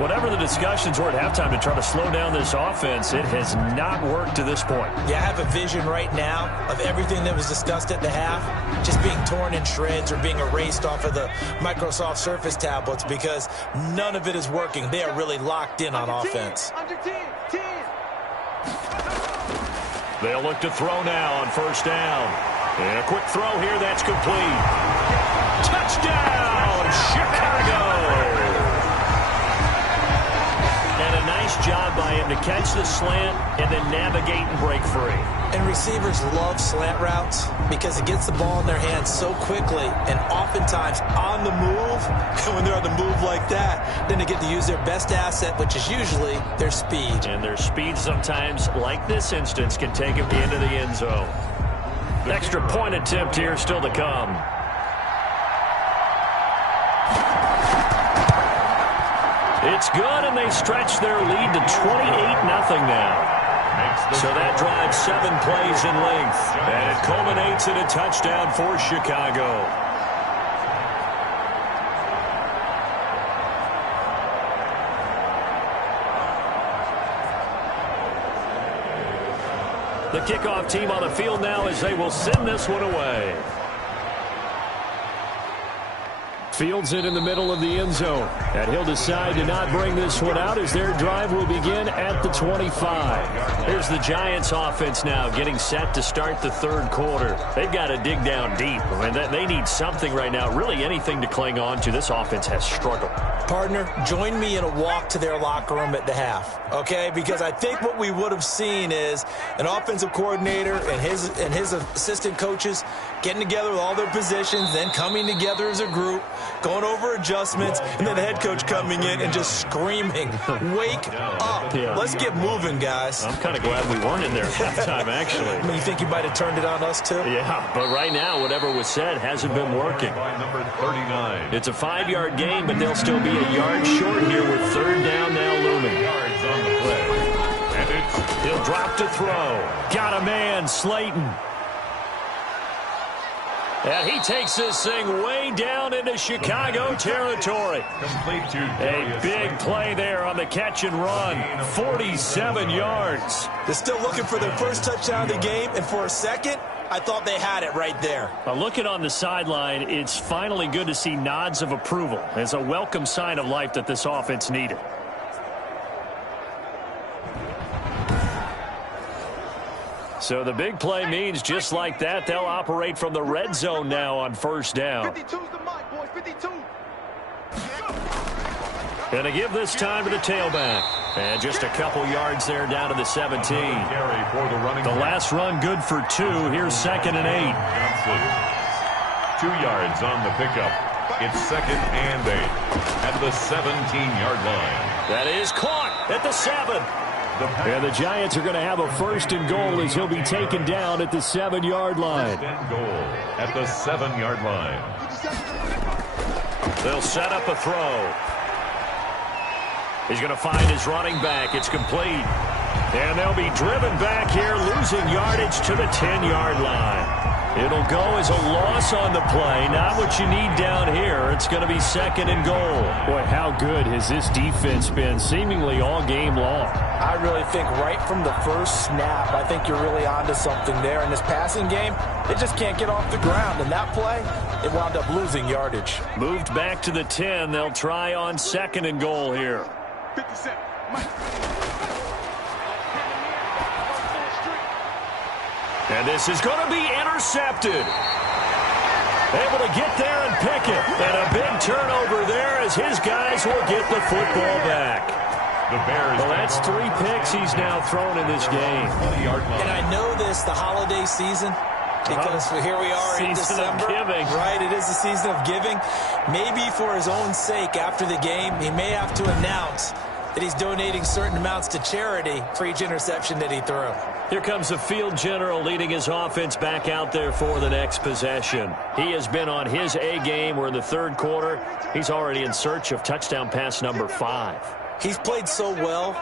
Whatever the discussions were at halftime to try to slow down this offense, it has not worked to this point. Yeah, I have a vision right now of everything that was discussed at the half just being torn in shreds or being erased off of the Microsoft Surface tablets because none of it is working. They are really locked in on offense. They'll look to throw now on first down. And a quick throw here, that's complete. Touchdown, Chicago! And a nice job by him to catch the slant and then navigate and break free. And receivers love slant routes because it gets the ball in their hands so quickly and oftentimes on the move. And when they're on the move like that, then they get to use their best asset, which is usually their speed. And their speed sometimes, like this instance, can take them into the end zone. Extra point attempt here still to come. It's good, and they stretch their lead to 28-0 now. So that drives 7 plays in length, and it culminates in a touchdown for Chicago. The kickoff team on the field now as they will send this one away. Fields it in the middle of the end zone. And he'll decide to not bring this one out as their drive will begin at the 25. Here's the Giants offense now getting set to start the 3rd quarter. They've got to dig down deep. I mean, they need something right now, really anything to cling on to. This offense has struggled. Partner, join me in a walk to their locker room at the half, okay? Because I think what we would have seen is an offensive coordinator and his assistant coaches getting together with all their positions, then coming together as a group, going over adjustments, and then the head coach coming in and just screaming, wake up. Yeah. Let's get moving, guys. I'm kind of glad we weren't in there at halftime, actually. I mean, you think you might have turned it on us, too? Yeah, but right now, whatever was said hasn't been working. Number 39. It's a 5-yard gain, but they'll still be a yard short here with 3rd down now looming. Yards on the play. And He'll drop to throw. Got a man, Slayton. And he takes this thing way down into Chicago territory. A big play there on the catch and run. 47 yards. They're still looking for their first touchdown of the game, and for a second, I thought they had it right there. Looking on the sideline, it's finally good to see nods of approval. It's a welcome sign of life that this offense needed. So the big play means just like that, they'll operate from the red zone now on first down. 52's the mic, boys. 52. Going to give this time to the tailback. And just a couple yards there down to the 17. The last run good for 2. Here's 2nd and 8. 2 yards on the pickup. It's 2nd and 8 at the 17-yard line. That is caught at the 7. And the Giants are going to have a 1st and goal as he'll be taken down at the 7-yard line. 1st and goal at the 7-yard line. They'll set up a throw. He's going to find his running back. It's complete. And they'll be driven back here, losing yardage to the 10-yard line. It'll go as a loss on the play. Not what you need down here. It's going to be 2nd and goal. Boy, how good has this defense been seemingly all game long? I really think right from the first snap, I think you're really onto something there. In this passing game, they just can't get off the ground. And that play, it wound up losing yardage. Moved back to the 10. They'll try on 2nd and goal here. 57. Mike. And this is going to be intercepted. Able to get there and pick it. And a big turnover there as his guys will get the football back. Well, that's 3 picks he's now thrown in this game. And I know this, the holiday season, because here we are in December. Giving. Right, it is the season of giving. Maybe for his own sake after the game, he may have to announce that he's donating certain amounts to charity for each interception that he threw. Here comes the field general leading his offense back out there for the next possession. He has been on his A game. We're in the 3rd quarter. He's already in search of touchdown pass number 5. He's played so well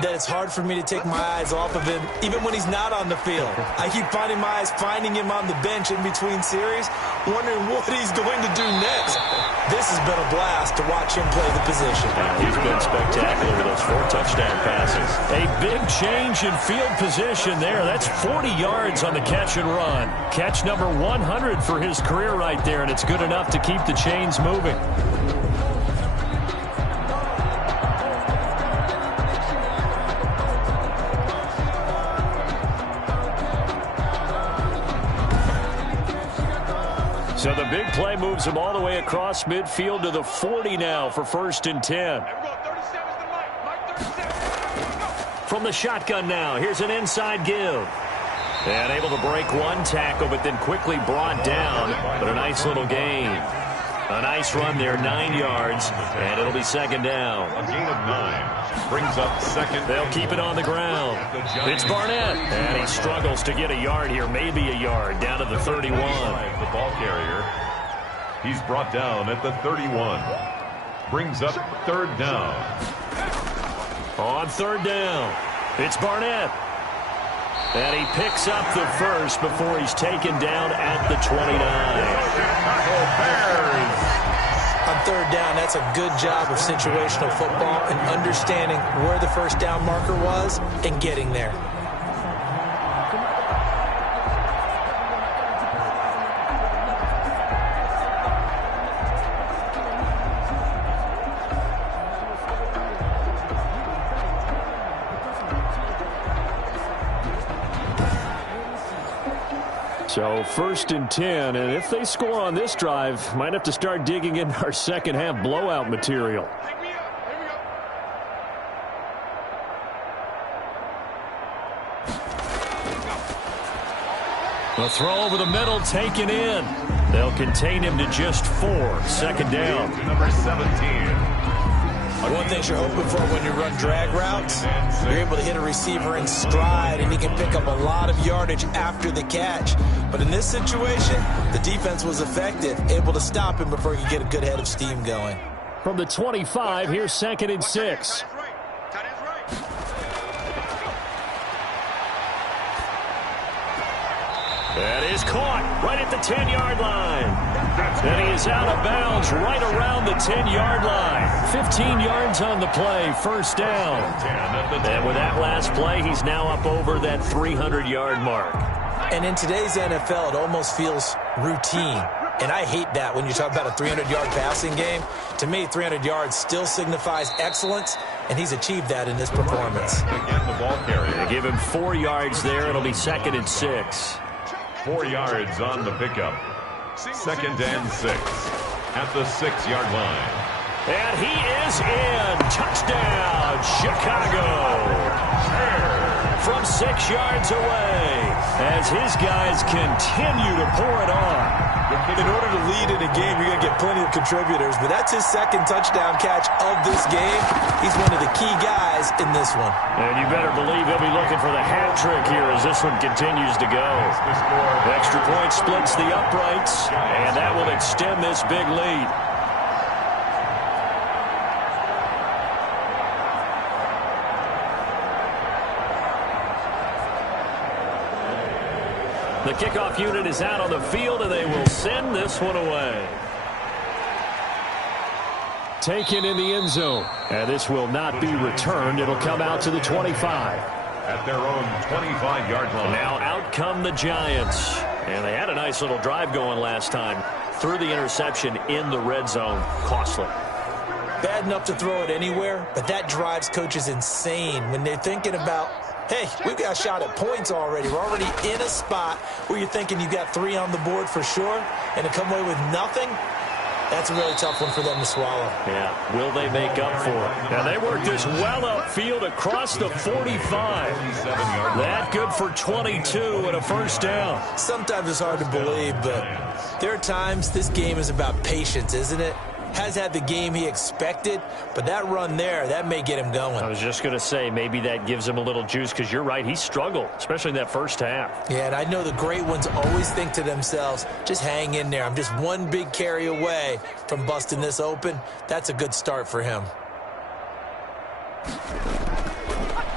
that it's hard for me to take my eyes off of him, even when he's not on the field. I keep finding my eyes finding him on the bench in between series, wondering what he's going to do next. This has been a blast to watch him play the position. He's been spectacular with those 4 touchdown passes. A big change in field position there. That's 40 yards on the catch and run. Catch number 100 for his career right there, and it's good enough to keep the chains moving. So the big play moves him all the way across midfield to the 40 now for 1st and 10. From the shotgun now, here's an inside give. And able to break 1 tackle, but then quickly brought down. But a nice little gain. A nice run there, 9 yards, and it'll be 2nd down. A gain of 9 brings up 2nd. They'll keep it on the ground. It's Barnett, and he struggles to get a yard here, maybe a yard, down to the 31. The ball carrier. He's brought down at the 31. Brings up 3rd down. On 3rd down, it's Barnett. And he picks up the 1st before he's taken down at the 29. On 3rd down, that's a good job of situational football and understanding where the 1st down marker was and getting there. So 1st and 10, and if they score on this drive, might have to start digging into our second half blowout material. The throw over the middle taken in. They'll contain him to just 4. 2nd down. Number 17. One thing you're hoping for when you run drag routes, you're able to hit a receiver in stride, and he can pick up a lot of yardage after the catch. But in this situation, the defense was effective, able to stop him before he could get a good head of steam going. From the 25, here's 2nd and 6. That is caught right at the 10-yard line. And he is out of bounds right around the 10-yard line. 15 yards on the play, first down. And with that last play, he's now up over that 300-yard mark. And in today's NFL, it almost feels routine. And I hate that when you talk about a 300-yard passing game. To me, 300 yards still signifies excellence, and he's achieved that in this performance. Again, the ball carrier. They give him 4 yards there. It'll be 2nd and 6. 4 yards on the pickup. 2nd and 6 at the 6-yard line. And he is in. Touchdown, Chicago. From 6 yards away as his guys continue to pour it on. In order to lead in a game, you're going to get plenty of contributors, but that's his 2nd touchdown catch of this game. He's one of the key guys in this one. And you better believe he'll be looking for the hat trick here as this one continues to go. Extra point splits the uprights, and that will extend this big lead. The kickoff unit is out on the field, and they will send this one away. Taken in the end zone. And this will not be returned. It'll come out to the 25. At their own 25-yard line. Now out come the Giants. And they had a nice little drive going last time. Threw the interception in the red zone. Costly. Bad enough to throw it anywhere, but that drives coaches insane when they're thinking about, hey, we've got a shot at points already. We're already in a spot where you're thinking you've got 3 on the board for sure, and to come away with nothing, that's a really tough one for them to swallow. Yeah, will they make up for it? Now, they worked this well upfield across the 45. That good for 22 and a first down. Sometimes it's hard to believe, but there are times this game is about patience, isn't it? Has had the game he expected, but that run there, that may get him going. I was just going to say, maybe that gives him a little juice, because you're right, he struggled, especially in that first half. Yeah, and I know the great ones always think to themselves, just hang in there. I'm just one big carry away from busting this open. That's a good start for him.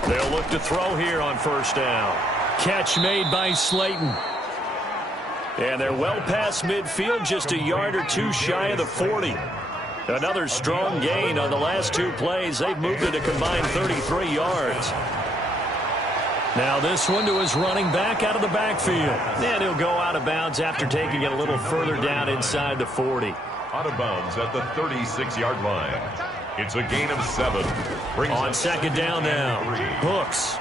They'll look to throw here on first down. Catch made by Slayton. And they're well past midfield, just a yard or two shy of the 40. Another strong gain on the last 2 plays. They've moved it a combined 33 yards. Now this one to his running back out of the backfield. And he'll go out of bounds after taking it a little further down inside the 40. Out of bounds at the 36-yard line. It's a gain of 7. Brings on second down now. Hooks.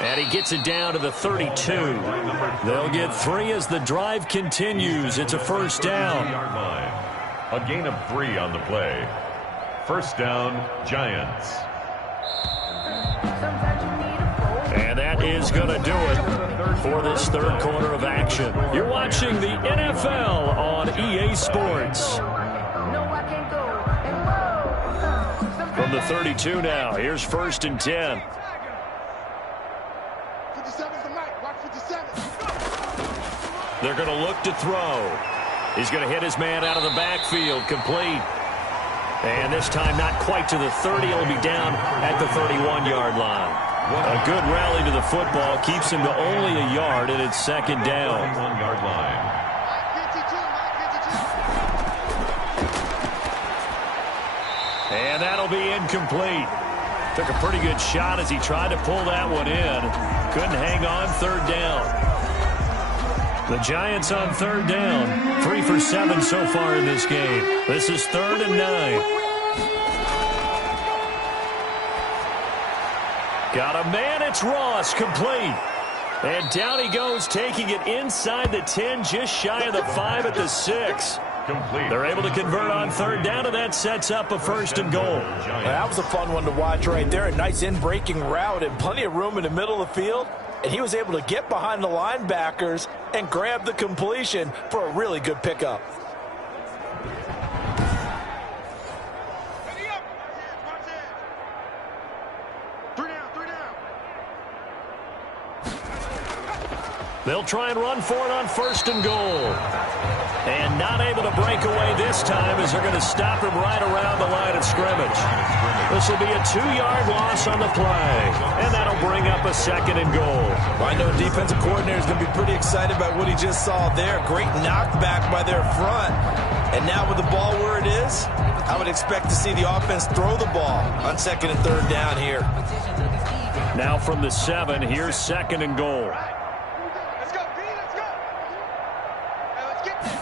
And he gets it down to the 32. They'll get 3 as the drive continues. It's a first down. A gain of 3 on the play. First down, Giants. And that is going to do it for this third quarter of action. You're watching the NFL on EA Sports. From the 32 now, here's 1st and 10. They're going to look to throw. He's going to hit his man out of the backfield, complete. And this time not quite to the 30. He'll be down at the 31-yard line. A good rally to the football keeps him to only a yard, and it's second down. 31-yard line. And that'll be incomplete. Took a pretty good shot as he tried to pull that one in. Couldn't hang on, third down. The Giants on third down. 3 for 7 so far in this game. This is 3rd and 9. Got a man, it's Ross, complete. And down he goes, taking it inside the 10, just shy of the 5 at the 6. Complete. They're able to convert on third down, and that sets up a 1st and goal. That was a fun one to watch right there. A nice in-breaking route and plenty of room in the middle of the field. And he was able to get behind the linebackers and grab the completion for a really good pickup. They'll try and run for it on 1st and goal. And not able to break away this time as they're going to stop him right around the line of scrimmage. This will be a 2-yard loss on the play. And that'll bring up a 2nd and goal. Well, I know defensive coordinator is going to be pretty excited about what he just saw there. Great knockback by their front. And now with the ball where it is, I would expect to see the offense throw the ball on 2nd and 3rd down here. Now from the 7, here's 2nd and goal. Let's go, B, let's go. Hey, let's get this.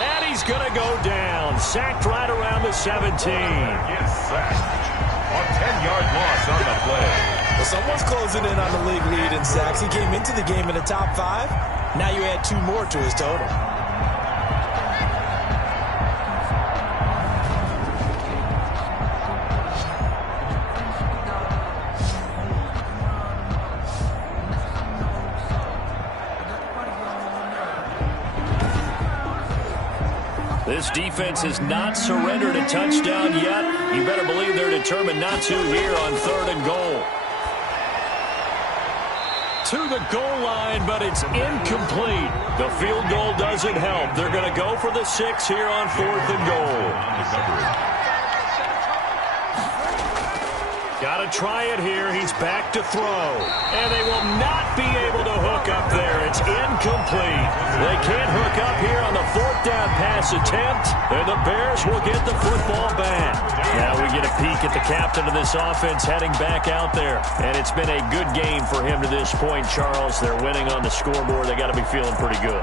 And he's going to go down. Sacked right around the 17. Yes, sacked. A 10-yard loss on the play. Well, someone's closing in on the league lead in sacks. He came into the game in the top 5. Now you add 2 more to his total. This defense has not surrendered a touchdown yet. You better believe they're determined not to here on 3rd and goal. To the goal line, but it's incomplete. The field goal doesn't help. They're going to go for the 6 here on 4th and goal. Got to try it here. He's back to throw. And they will not be able to hook up there. It's incomplete. They can't hook up here on the 4th down pass attempt. And the Bears will get the football back. Now we get a peek at the captain of this offense heading back out there. And it's been a good game for him to this point, Charles. They're winning on the scoreboard. They got to be feeling pretty good.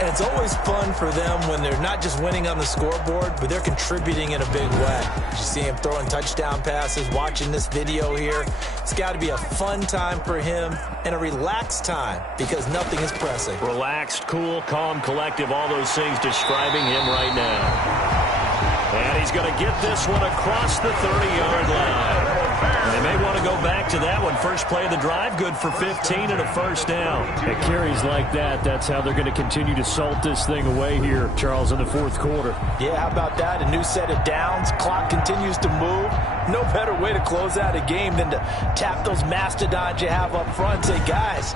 And it's always fun for them when they're not just winning on the scoreboard, but they're contributing in a big way. You see him throwing touchdown passes, watching this video here. It's got to be a fun time for him and a relaxed time because nothing is pressing. Relaxed, cool, calm, collective, all those things describing him right now. And he's going to get this one across the 30-yard line. They may want to go back to that one. First play of the drive, good for 15 and a 1st down. At carries like that, that's how they're going to continue to salt this thing away here, Charles, in the 4th quarter. Yeah, how about that? A new set of downs. Clock continues to move. No better way to close out a game than to tap those mastodons you have up front and say, guys,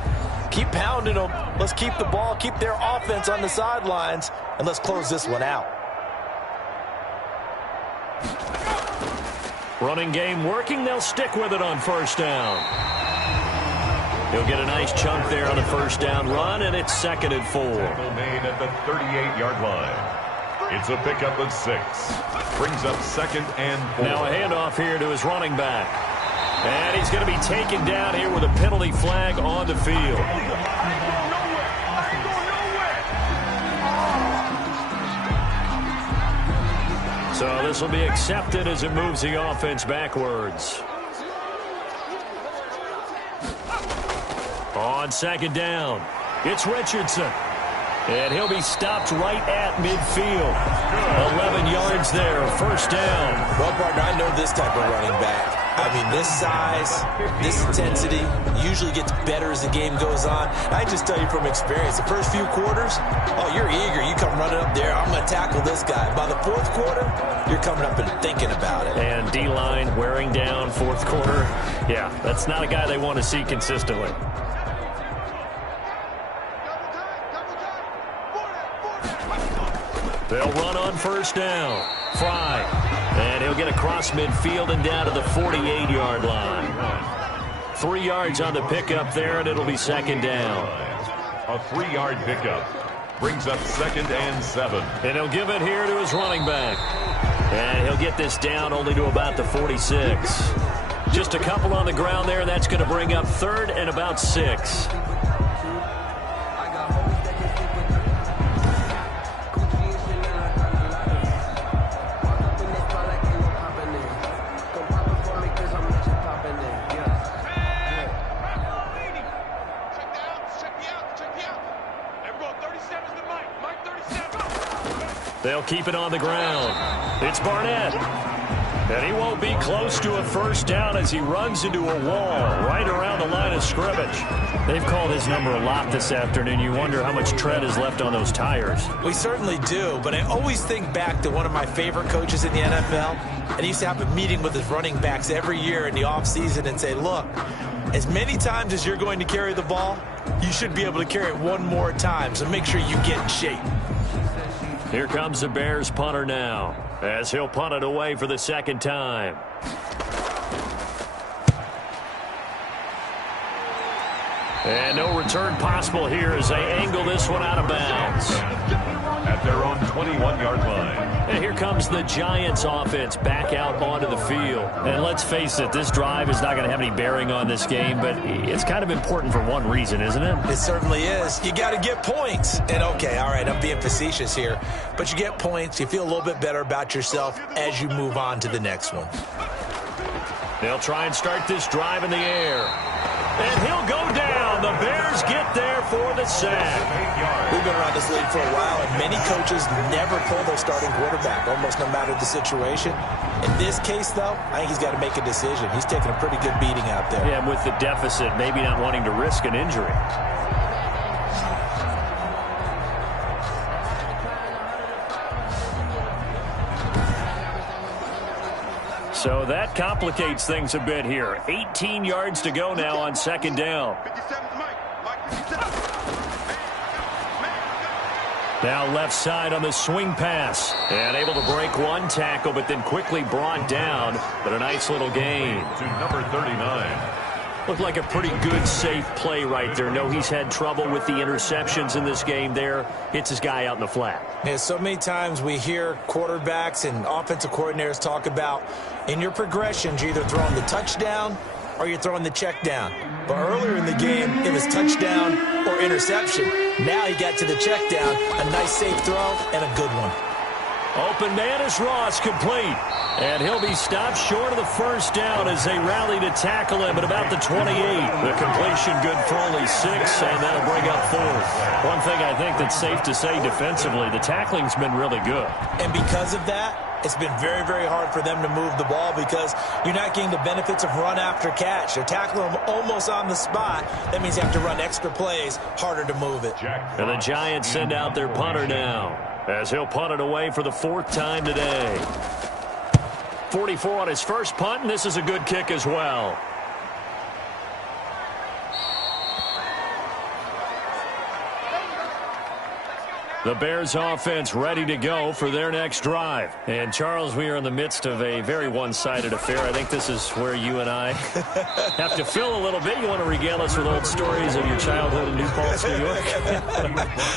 keep pounding them. Let's keep the ball, keep their offense on the sidelines, and let's close this one out. Running game working. They'll stick with it on 1st down. He'll get a nice chunk there on the 1st down run, and it's 2nd and 4. Made at the 38-yard line. It's a pickup of 6. Brings up 2nd and 4. Now a handoff here to his running back. And he's going to be taken down here with a penalty flag on the field. So this will be accepted as it moves the offense backwards. On 2nd down, it's Richardson. And he'll be stopped right at midfield. 11 yards there, 1st down. Well, partner, I know this type of running back. I mean, this size, this intensity usually gets better as the game goes on. I just tell you from experience, the first few quarters, oh, you're eager. You come running up there, I'm going to tackle this guy. By the 4th quarter, you're coming up and thinking about it. And D-line wearing down 4th quarter. Yeah, that's not a guy they want to see consistently. They'll run on 1st down. Fry. And he'll get across midfield and down to the 48-yard line. 3 yards on the pickup there, and it'll be 2nd down. A 3-yard pickup. Brings up 2nd and 7. And he'll give it here to his running back. And he'll get this down only to about the 46. Just a couple on the ground there, and that's going to bring up 3rd and about 6. They'll keep it on the ground. It's Barnett. And he won't be close to a first down as he runs into a wall right around the line of scrimmage. They've called his number a lot this afternoon. You wonder how much tread is left on those tires. We certainly do, but I always think back to one of my favorite coaches in the NFL, and he used to have a meeting with his running backs every year in the offseason and say, look, as many times as you're going to carry the ball, you should be able to carry it one more time, so make sure you get in shape. Here comes the Bears punter now, as he'll punt it away for the second time. And no return possible here as they angle this one out of bounds. At their own 21-yard line. And here comes the Giants offense back out onto the field. And let's face it, this drive is not going to have any bearing on this game, but it's kind of important for one reason, isn't it? It certainly is. You got to get points. And okay, all right, I'm being facetious here, but you get points, you feel a little bit better about yourself as you move on to the next one. They'll try and start this drive in the air. And he'll go down. The Bears get there for the sack. We've been around this league for a while, and many coaches never pull their starting quarterback, almost no matter the situation. In this case, though, I think he's got to make a decision. He's taking a pretty good beating out there. Yeah, and with the deficit, maybe not wanting to risk an injury. So that complicates things a bit here. 18 yards to go now on second down. Now left side on the swing pass. And able to break one tackle, but then quickly brought down. But a nice little gain. To number 39. Looked like a pretty good, safe play right there. No, he's had trouble with the interceptions in this game there. Hits his guy out in the flat. Yeah, so many times we hear quarterbacks and offensive coordinators talk about in your progressions, you're either throwing the touchdown or you're throwing the check down. But earlier in the game, it was touchdown or interception. Now he got to the check down, a nice safe throw, and a good one. Open man is Ross, complete. And he'll be stopped short of the first down as they rally to tackle him at about the 28. The completion good for only 6, and that'll bring up 4th. One thing I think that's safe to say defensively, the tackling's been really good. And because of that, it's been very, very hard for them to move the ball because you're not getting the benefits of run after catch. They're tackling them almost on the spot. That means you have to run extra plays, harder to move it. And the Giants send out their punter now, as he'll punt it away for the 4th time today. 44 on his first punt, and this is a good kick as well. The Bears offense ready to go for their next drive. And, Charles, we are in the midst of a very one-sided affair. I think this is where you and I have to fill a little bit. You want to regale us with old stories of your childhood in New Paltz, New York?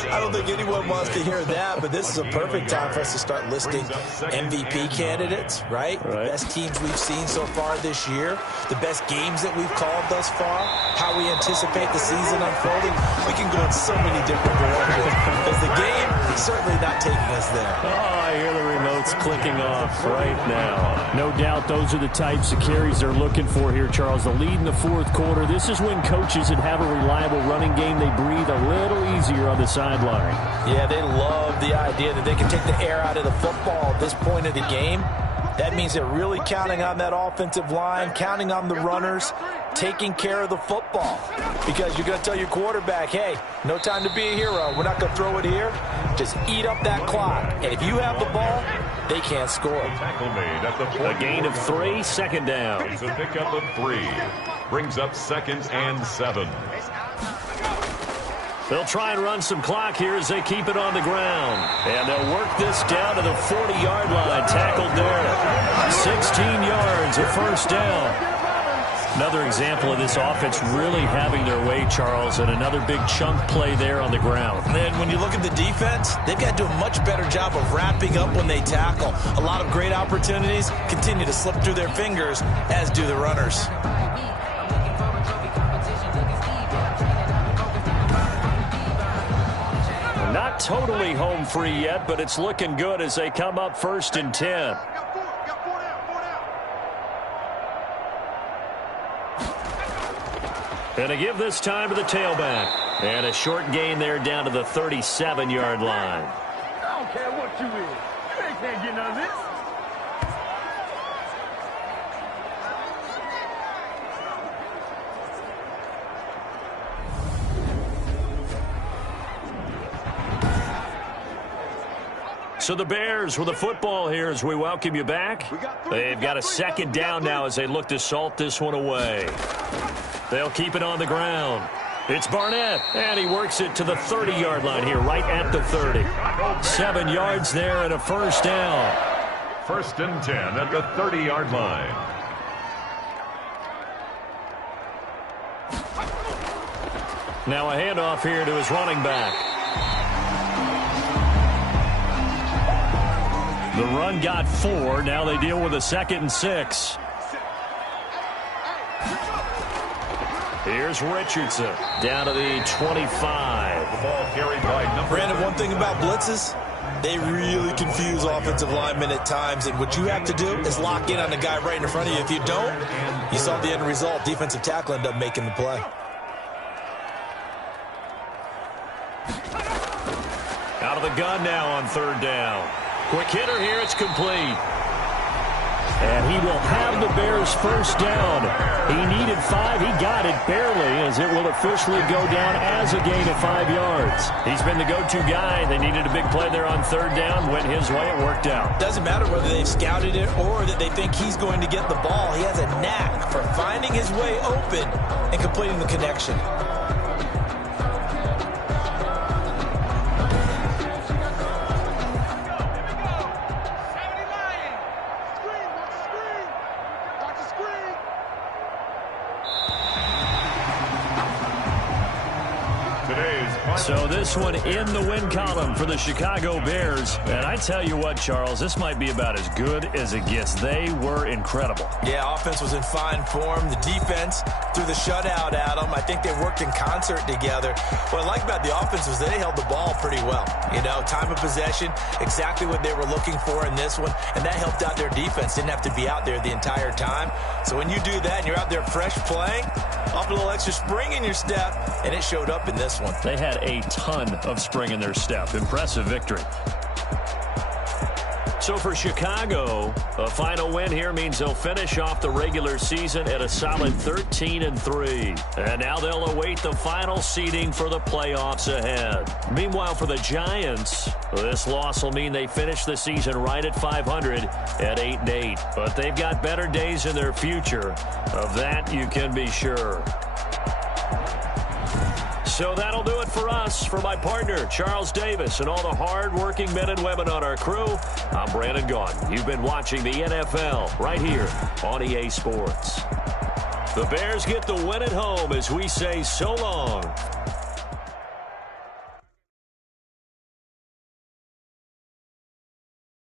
I don't think anyone wants to hear that, but this is a perfect time for us to start listing MVP candidates, right? The best teams we've seen so far this year, the best games that we've called thus far, how we anticipate the season unfolding. We can go in so many different directions because the game certainly not taking us there. Oh, I hear the remotes clicking off right now. No doubt those are the types of carries they're looking for here, Charles. The lead in the 4th quarter. This is when coaches that have a reliable running game, they breathe a little easier on the sideline. Yeah, they love the idea that they can take the air out of the football at this point of the game. That means they're really counting on that offensive line, counting on the runners, taking care of the football. Because you're going to tell your quarterback, hey, no time to be a hero. We're not going to throw it here. Just eat up that clock. And if you have the ball, they can't score. Tackle made at the a gain of 3, second down. It's a pickup of 3. Brings up 2nd and 7. They'll try and run some clock here as they keep it on the ground. And they'll work this down to the 40-yard line. Tackled there. 16 yards, a first down. Another example of this offense really having their way, Charles, and another big chunk play there on the ground. And when you look at the defense, they've got to do a much better job of wrapping up when they tackle. A lot of great opportunities continue to slip through their fingers, as do the runners. Not totally home free yet, but it's looking good as they come up 1st and 10. And a give this time to the tailback. And a short gain there down to the 37-yard line. I don't care what you is. You ain't can't get none of this. So the Bears with the football here as we welcome you back. They've got a second down now as they look to salt this one away. They'll keep it on the ground. It's Barnett, and he works it to the 30-yard line here, right at the 30. 7 yards there and a first down. 1st and 10 at the 30-yard line. Now a handoff here to his running back. The run got 4. Now they deal with a 2nd and 6. Here's Richardson down to the 25. The ball carried by number. Brandon, one thing about blitzes, they really confuse offensive linemen at times, and what you have to do is lock in on the guy right in front of you. If you don't, you saw the end result. Defensive tackle ended up making the play. Out of the gun now on 3rd down. Quick hitter here, it's complete. And he will have the Bears first down. He needed 5. He got it barely, as it will officially go down as a gain of 5 yards. He's been the go-to guy. They needed a big play there on 3rd down. Went his way. It worked out. Doesn't matter whether they've scouted it or that they think he's going to get the ball. He has a knack for finding his way open and completing the connection. So this one in the win column for the Chicago Bears. And I tell you what, Charles, this might be about as good as it gets. They were incredible. Yeah, offense was in fine form. The defense threw the shutout at them. I think they worked in concert together. What I like about the offense was they held the ball pretty well. You know, time of possession, exactly what they were looking for in this one. And that helped out their defense. Didn't have to be out there the entire time. So when you do that and you're out there fresh playing, off a little extra spring in your step, and it showed up in this one. They had a ton of spring in their step. Impressive victory. So for Chicago, a final win here means they'll finish off the regular season at a solid 13-3. And now they'll await the final seeding for the playoffs ahead. Meanwhile, for the Giants, this loss will mean they finish the season right at 500 at 8-8. But they've got better days in their future. Of that, you can be sure. So that'll do it for us. For my partner, Charles Davis, and all the hard-working men and women on our crew, I'm Brandon Gaudin. You've been watching the NFL right here on EA Sports. The Bears get the win at home as we say so long